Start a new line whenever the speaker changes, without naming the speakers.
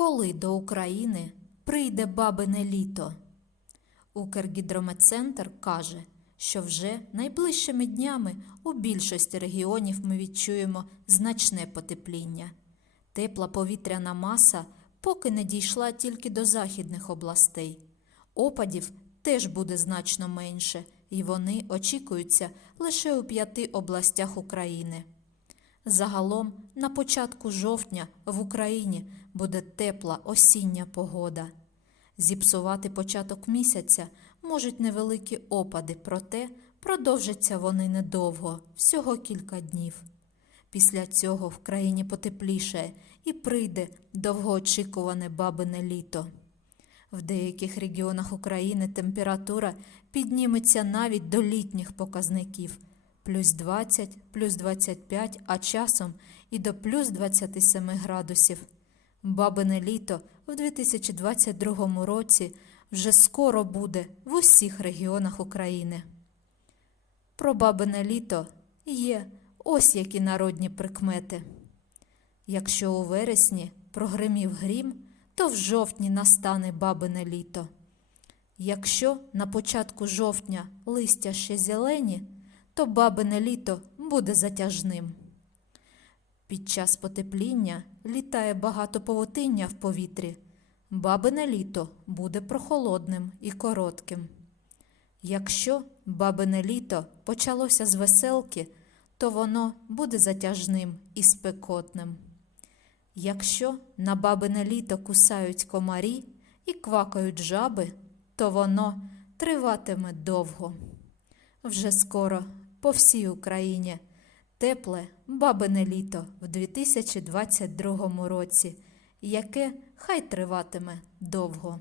Коли до України прийде бабине літо? Укргідрометцентр каже, що вже найближчими днями у більшості регіонів ми відчуємо значне потепління. Тепла повітряна маса поки не дійшла тільки до західних областей. Опадів теж буде значно менше, і вони очікуються лише у п'яти областях України. Загалом на початку жовтня в Україні буде тепла осіння погода. Зіпсувати початок місяця можуть невеликі опади, проте продовжаться вони недовго, всього кілька днів. Після цього в країні потеплішає і прийде довгоочікуване бабине літо. В деяких регіонах України температура підніметься навіть до літніх показників плюс 20, плюс 25, а часом і до плюс 27 градусів. Бабине літо в 2022 році вже скоро буде в усіх регіонах України. Про бабине літо є ось які народні прикмети. Якщо у вересні прогримів грім, то в жовтні настане бабине літо. Якщо на початку жовтня листя ще зелені, то бабине літо буде затяжним. Під час потепління літає багато павутиння в повітрі. Бабине літо буде прохолодним і коротким. Якщо бабине літо почалося з веселки, то воно буде затяжним і спекотним. Якщо на бабине літо кусають комарі і квакають жаби, то воно триватиме довго. Вже скоро по всій Україні тепле бабине літо в 2022 році, яке хай триватиме довго.